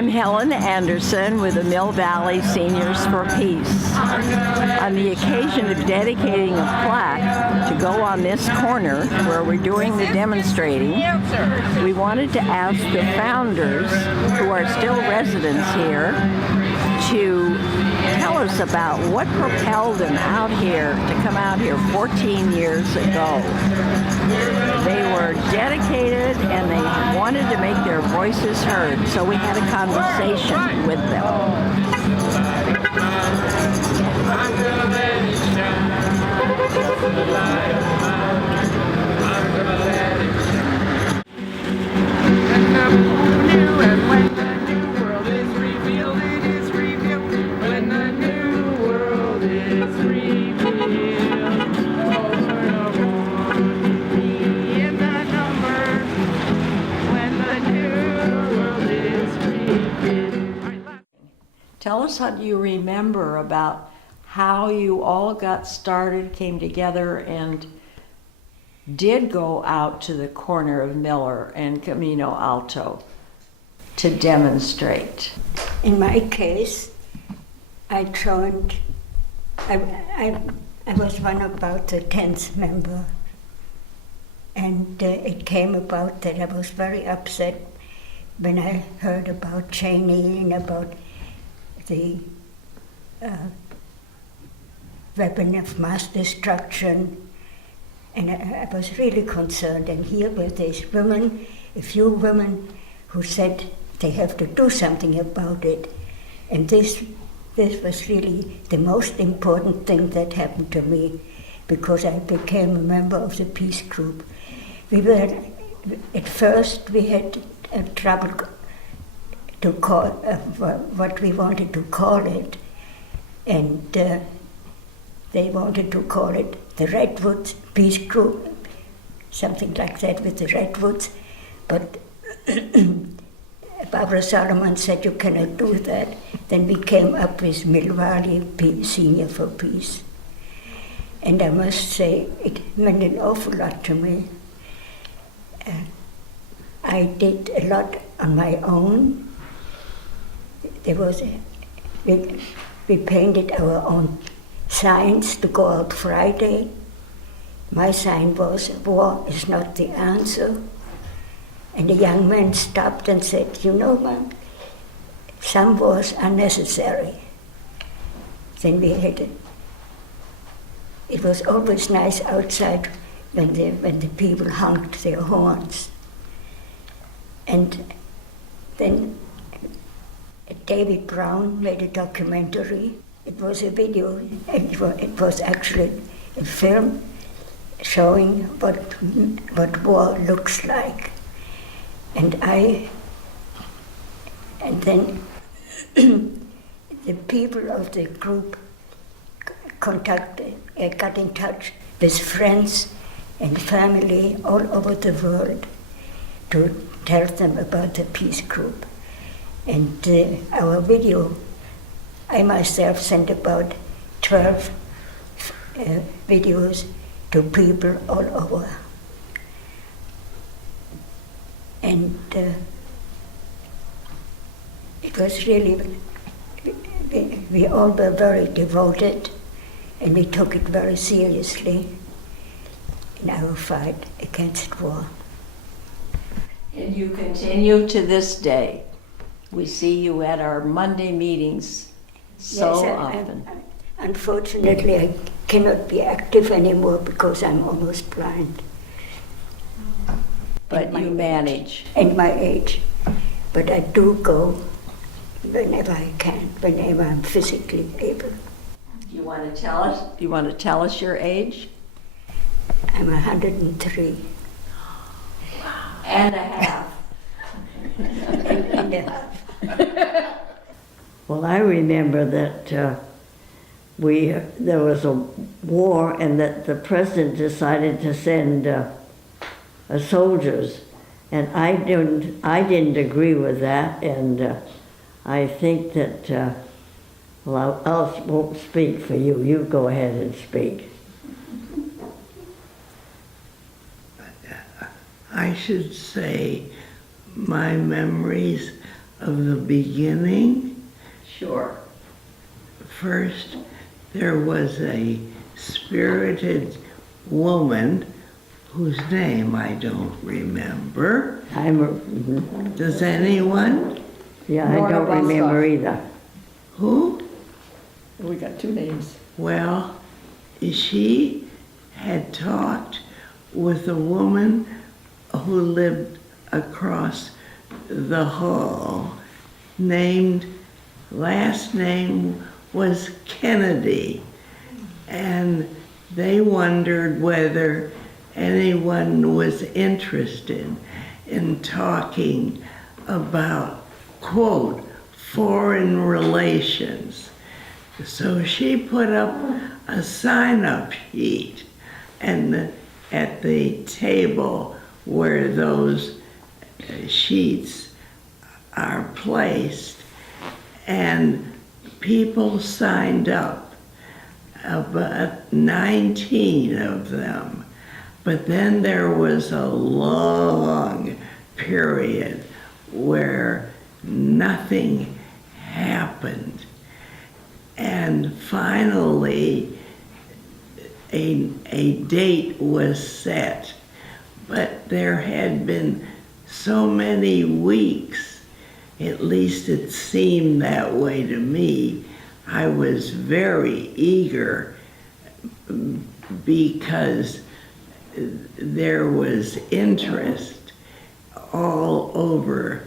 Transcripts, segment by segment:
I'm Helen Anderson with the Mill Valley Seniors for Peace. On the occasion of dedicating a plaque to go on this corner where we're doing the demonstrating, we wanted to ask the founders, who are still residents here, to tell us about what propelled them out here, to come out here 14 years ago. They were dedicated and they wanted to make their voices heard, so we had a conversation with them. Tell us how you remember about how you all got started, came together, and did go out to the corner of Miller and Camino Alto to demonstrate. In my case, I joined, I was one about the 10th member, and it came about that I was very upset when I heard about Cheney and about the weapon of mass destruction, and I was really concerned. And here were these women, a few women, who said they have to do something about it. And this was really the most important thing that happened to me, because I became a member of the peace group. At first we had trouble to call what we wanted to call it, and they wanted to call it the Redwoods Peace Group, something like that with the Redwoods, but Barbara Solomon said you cannot do that. Then we came up with Mill Valley Senior for Peace, and I must say it meant an awful lot to me. I did a lot on my own. We painted our own signs to go out Friday. My sign was, "War is not the answer." And a young man stopped and said, "You know, man, some wars are necessary." Then it was always nice outside when the people honked their horns. And then David Brown made a documentary. It was a video, it was actually a film showing what war looks like. And then the people of the group got in touch with friends and family all over the world to tell them about the peace group. And our video, I myself sent about 12 videos to people all over. And it was really, we all were very devoted, and we took it very seriously in our fight against war. And you continue to this day. We see you at our Monday meetings so often. Unfortunately, I cannot be active anymore because I'm almost blind. But you manage. And my age. But I do go whenever I can, whenever I'm physically able. You want to tell us? You want to tell us your age? I'm 103. And a half. And a half. Well, I remember that there was a war, and that the president decided to send soldiers, and I didn't agree with that, and I think that well, I won't speak for you. You go ahead and speak. I should say my memories of the beginning? Sure. First, there was a spirited woman whose name I don't remember. Does anyone? Yeah, I Nora don't Bosco. remember either. Who? We got two names. Well, she had talked with a woman who lived across the hall, last name was Kennedy, and they wondered whether anyone was interested in talking about, quote, foreign relations. So she put up a sign-up sheet and at the table where those sheets are placed, and people signed up, about 19 of them. But then there was a long period where nothing happened. And finally, a date was set, but there had been so many weeks, at least it seemed that way to me. I was very eager because there was interest all over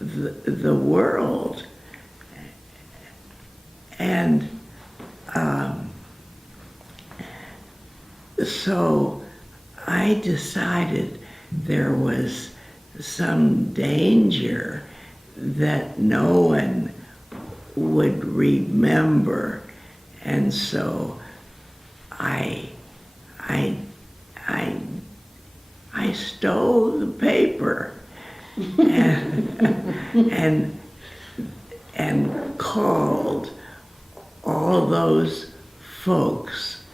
the world. And so I decided there was some danger that no one would remember, and so I stole the paper and called all those folks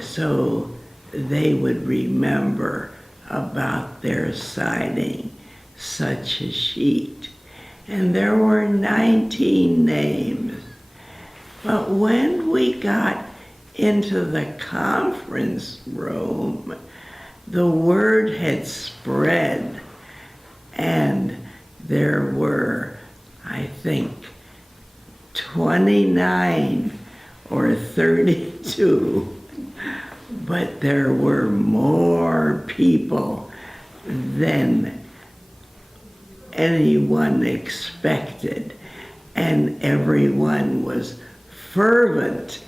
so they would remember about their signing such a sheet. And there were 19 names. But when we got into the conference room, the word had spread, and there were, I think, 29 or 32, but there were more people than anyone expected, and everyone was fervent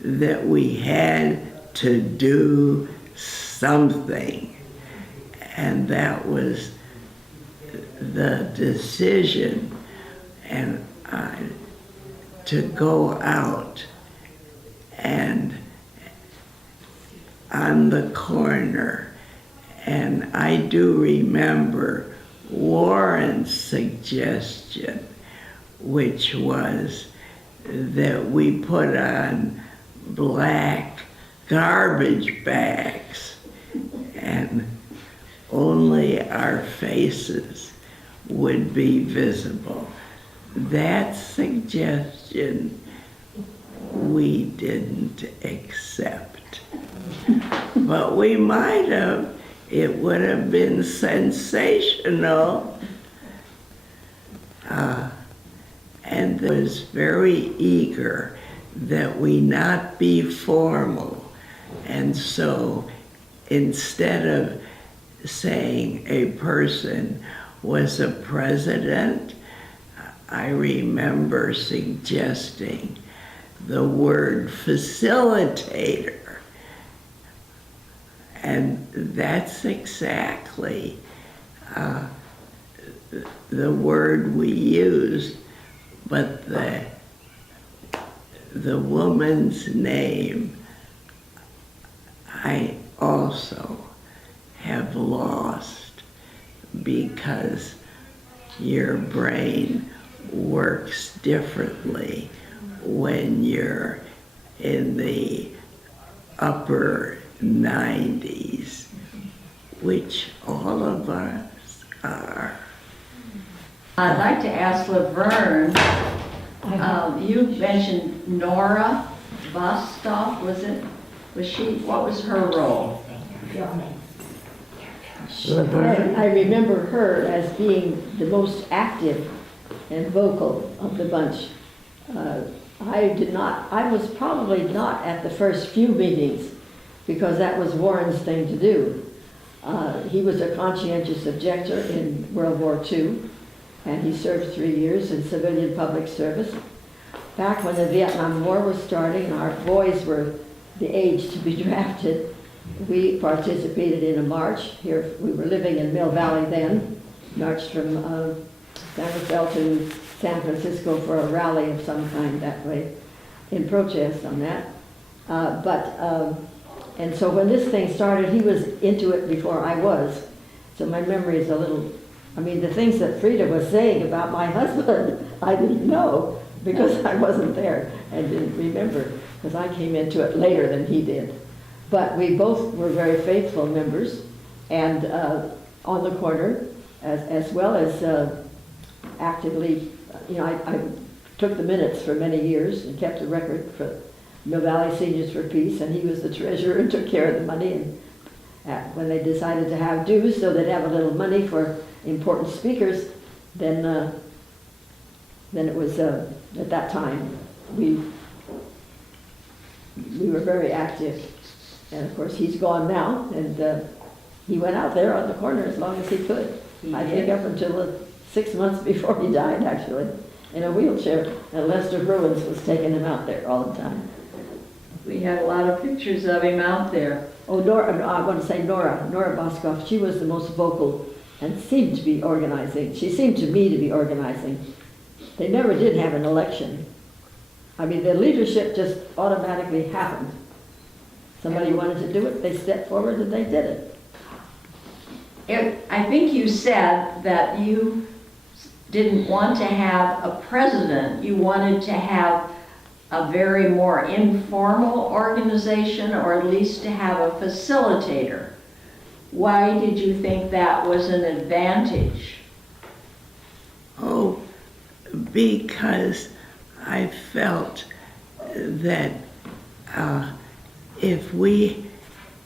that we had to do something. And that was the decision, and to go out and on the corner. And I do remember Warren's suggestion, which was that we put on black garbage bags and only our faces would be visible. That suggestion we didn't accept. But we might have. It would have been sensational. And was very eager that we not be formal. And so instead of saying a person was a president, I remember suggesting the word facilitator. And that's exactly the word we used, but the woman's name I also have lost, because your brain works differently when you're in the upper 90s, which all of us are. I'd like to ask Laverne, you mentioned Nora Vostok, what was her role? I remember her as being the most active and vocal of the bunch. I was probably not at the first few meetings because that was Warren's thing to do. He was a conscientious objector in World War II, and he served 3 years in civilian public service. Back when the Vietnam War was starting and our boys were the age to be drafted, we participated in a march. Here, we were living in Mill Valley then, marched from San Rafael to San Francisco for a rally of some kind that way, in protest on that. And so when this thing started, he was into it before I was. So my memory is a little, the things that Frida was saying about my husband, I didn't know because I wasn't there and didn't remember because I came into it later than he did. But we both were very faithful members and on the corner as well as actively, I took the minutes for many years and kept a record for Mill Valley Seniors for Peace, and he was the treasurer and took care of the money. And when they decided to have dues, so they'd have a little money for important speakers, then it was at that time we were very active. And of course, he's gone now, and he went out there on the corner as long as he could. I think up until 6 months before he died, actually, in a wheelchair. And Lester Bruins was taking him out there all the time. We had a lot of pictures of him out there. Oh, Nora, I want to say Nora Boskoff, she was the most vocal and seemed to be organizing. She seemed to me to be organizing. They never did have an election. The leadership just automatically happened. Somebody wanted to do it, they stepped forward and they did it. I think you said that you didn't want to have a president. You wanted to have a very more informal organization, or at least to have a facilitator. Why did you think that was an advantage? Oh, because I felt that if we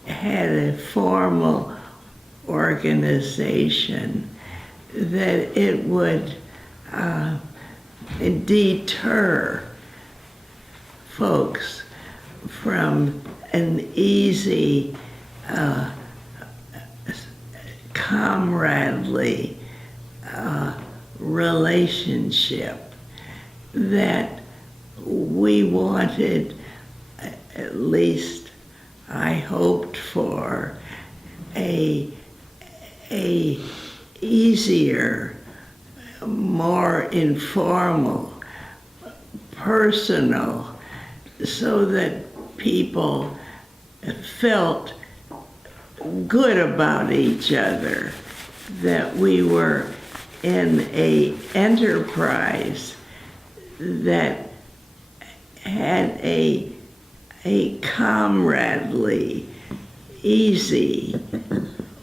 had a formal organization, that it would deter folks from an easy, comradely relationship that we wanted, at least I hoped for, a easier, more informal, personal, so that people felt good about each other, that we were in an enterprise that had a comradely, easy,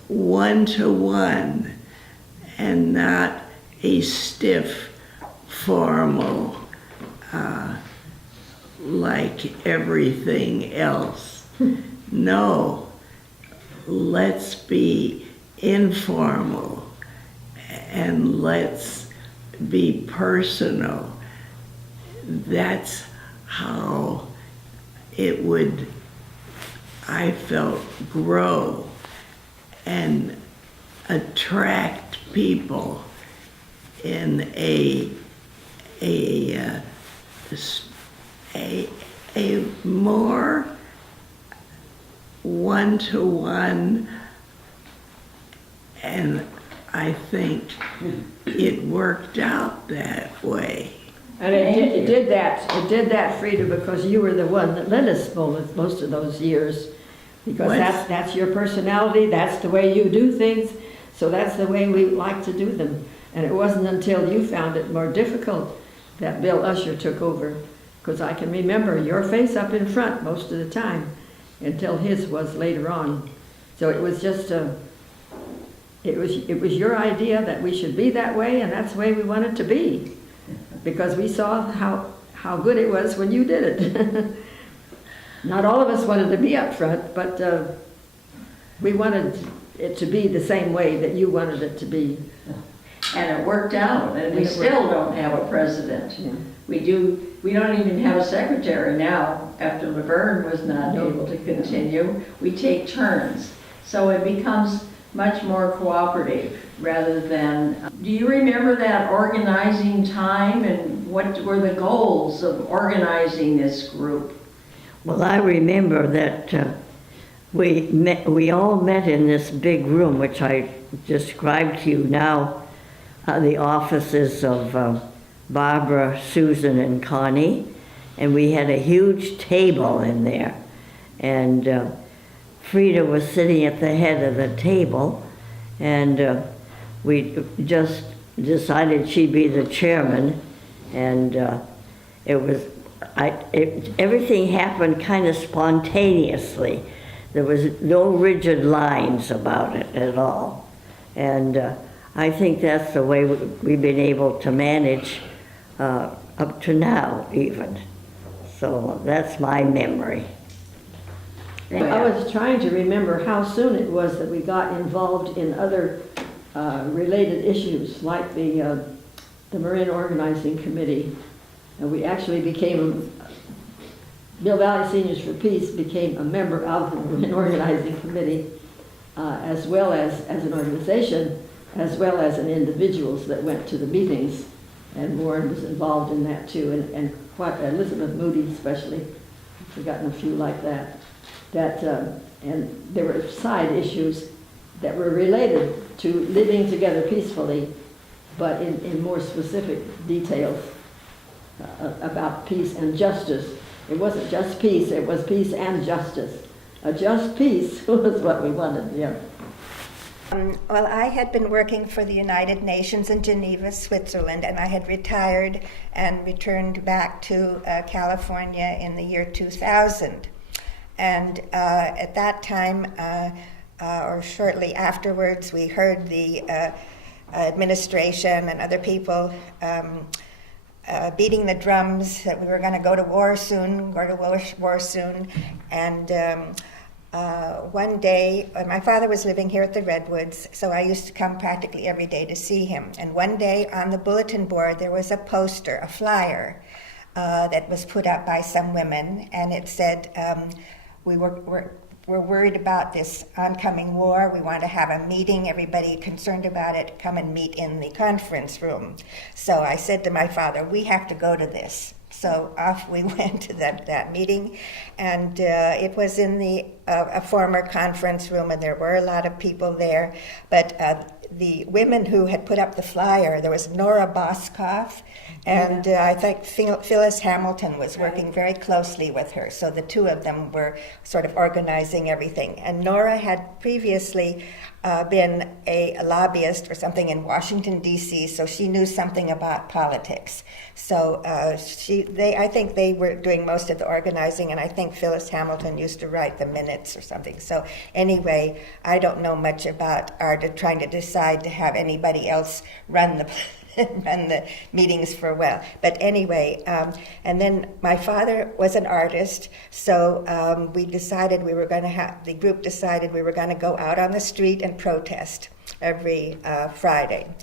one-to-one, and not a stiff, formal, like everything else. No, let's be informal and let's be personal. That's how it would, I felt, grow and attract people in a more one-to-one, and I think it worked out that way. And it did that, Frida, because you were the one that led us most of those years. Because that's your personality, that's the way you do things, so that's the way we like to do them. And it wasn't until you found it more difficult that Bill Usher took over. Because I can remember your face up in front most of the time, until his was later on. So it was just it was your idea that we should be that way, and that's the way we wanted to be, because we saw how good it was when you did it. Not all of us wanted to be up front, but we wanted it to be the same way that you wanted it to be. And it worked out, and we still don't have a president. Yeah. We don't even have a secretary now, after Laverne was not able to continue. We take turns. So it becomes much more cooperative rather than, do you remember that organizing time, and what were the goals of organizing this group? Well, I remember that we all met in this big room, which I described to you now, the offices of Barbara, Susan, and Connie, and we had a huge table in there, and Frida was sitting at the head of the table, and we just decided she'd be the chairman, and everything happened kind of spontaneously. There was no rigid lines about it at all, and I think that's the way we've been able to manage up to now, even. So that's my memory. I was trying to remember how soon it was that we got involved in other related issues, like the Marin Organizing Committee. And we actually became, Mill Valley Seniors for Peace became a member of the Marin Organizing Committee, as well as an organization, as well as in individuals that went to the meetings. And Warren was involved in that too, and quite, Elizabeth Moody especially. I've forgotten a few like that. And there were side issues that were related to living together peacefully, but in more specific details about peace and justice. It wasn't just peace, it was peace and justice. A just peace was what we wanted, yeah. Well, I had been working for the United Nations in Geneva, Switzerland, and I had retired and returned back to California in the year 2000. And at that time, or shortly afterwards, we heard the administration and other people beating the drums that we were going to go to war soon, and one day, my father was living here at the Redwoods, so I used to come practically every day to see him. And one day on the bulletin board, there was a poster, a flyer, that was put up by some women, and it said, we're worried about this oncoming war. We want to have a meeting. Everybody concerned about it, come and meet in the conference room. So I said to my father, we have to go to this. So off we went to that meeting, and it was in a former conference room, and there were a lot of people there. But the women who had put up the flyer, there was Nora Boskoff, and I think Phyllis Hamilton was working very closely with her. So the two of them were sort of organizing everything. And Nora had previously been a lobbyist or something in Washington, D.C., so she knew something about politics. So I think they were doing most of the organizing, and I think Phyllis Hamilton used to write the minutes or something. So anyway, I don't know much about trying to decide to have anybody else run the meetings for a while. But anyway, and then my father was an artist, so the group decided we were going to go out on the street and protest every Friday.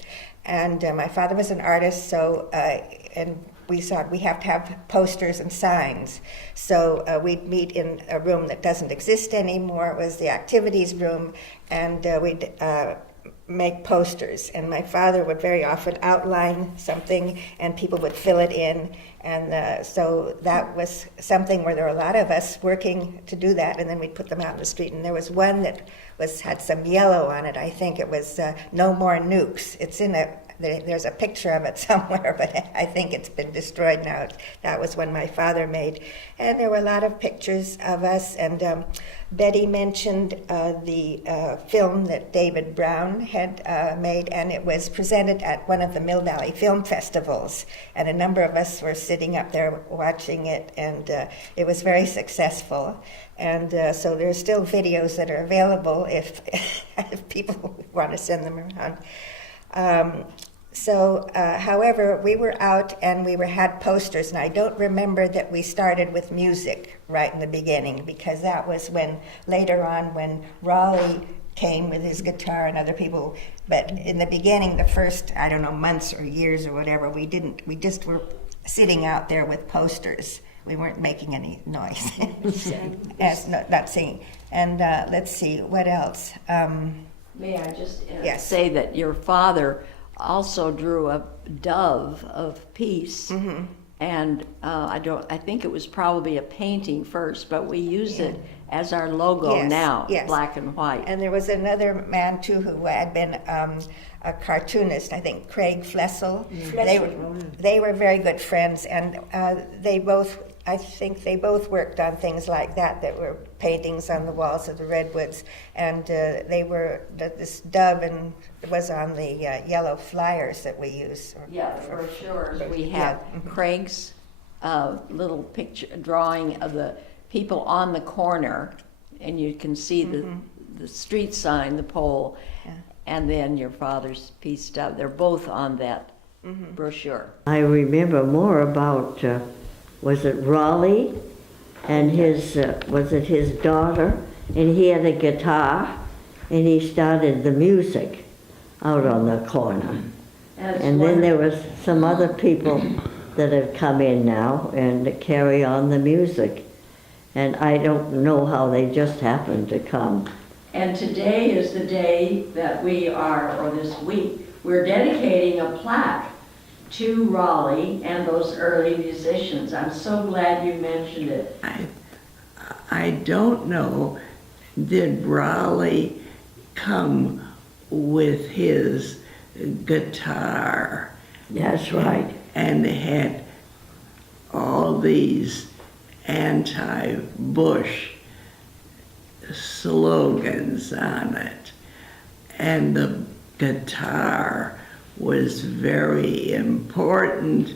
And my father was an artist, so, and we thought we have to have posters and signs. So we'd meet in a room that doesn't exist anymore. It was the activities room, and we'd make posters, and my father would very often outline something and people would fill it in, and so that was something where there were a lot of us working to do that, and then we'd put them out in the street. And there was one that had some yellow on it. I think it was No More Nukes. It's in There's a picture of it somewhere, but I think it's been destroyed now. That was one my father made. And there were a lot of pictures of us. And Betty mentioned the film that David Brown had made, and it was presented at one of the Mill Valley Film Festivals. And a number of us were sitting up there watching it, and it was very successful. And so there's still videos that are available if, if people want to send them around. However, we were out and we had posters, and I don't remember that we started with music right in the beginning, because that was when, later on, when Raleigh came with his guitar and other people. But in the beginning, the first, I don't know, months or years or whatever, we just were sitting out there with posters. We weren't making any noise. Not singing. And let's see, what else? May I just Yes. say that your father also drew a dove of peace, and I think it was probably a painting first, but we use it as our logo Yes, now, yes. black and white. And there was another man too who had been a cartoonist, I think Craig Flessel. They were very good friends, and I think they both worked on things like that were paintings on the walls of the redwoods, and this dove and was on the yellow flyers that we use. Yeah, for sure. We have Craig's little picture drawing of the people on the corner, and you can see the street sign, the pole, and then your father's peace dove. They're both on that brochure. I remember more about, was it Raleigh and his, was it his daughter? And he had a guitar, and he started the music out on the corner. And then there was some other people that have come in now and carry on the music. And I don't know how they just happened to come. And today is the day that we are, or this week, we're dedicating a plaque to Raleigh and those early musicians. I'm so glad you mentioned it. I don't know, did Raleigh come with his guitar? That's right. And had all these anti-Bush slogans on it. And the guitar was very important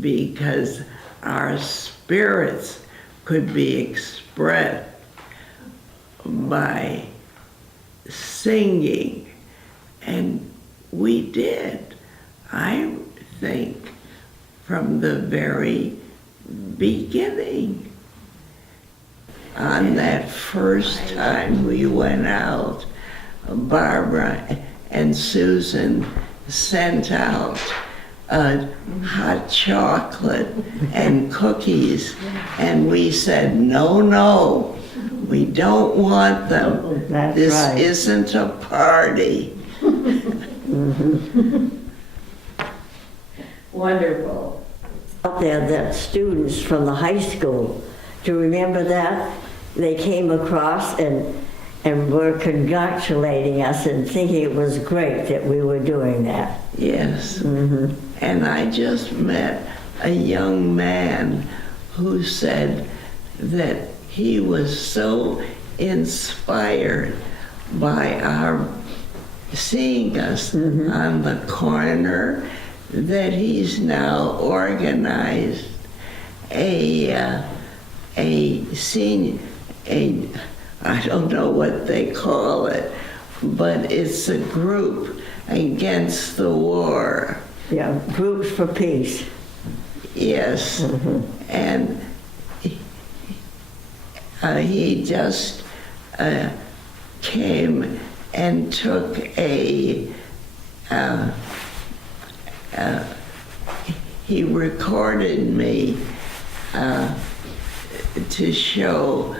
because our spirits could be expressed by singing. And we did, I think, from the very beginning. On that first time we went out, Barbara and Susan sent out hot chocolate and cookies, and we said, no, we don't want them. That's this right. isn't a party. Wonderful. Out there, that students from the high school, do you remember that? They came across and were congratulating us and thinking it was great that we were doing that. Yes. And I just met a young man who said that he was so inspired by our seeing us on the corner that he's now organized a senior, I don't know what they call it, but it's a group against the war. Yeah, groups for peace. Yes. And he just came and took he recorded me to show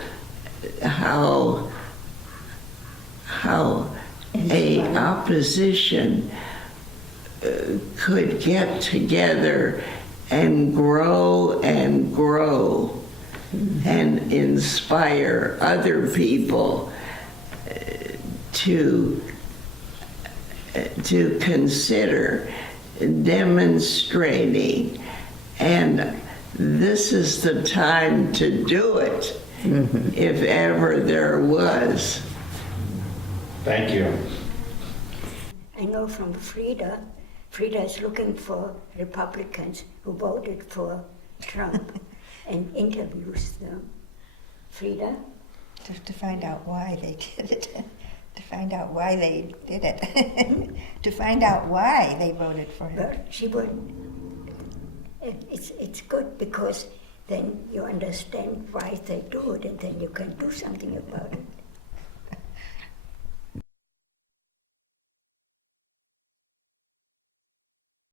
how a opposition could get together and grow and inspire other people to consider demonstrating, and this is the time to do it, if ever there was. Thank you. I know from Frida is looking for Republicans who voted for Trump and interviews them. Frida? To find out why they did it. To find out why they did it. To find out why they voted for him. But she would. It's good because then you understand why they do it and then you can do something about it.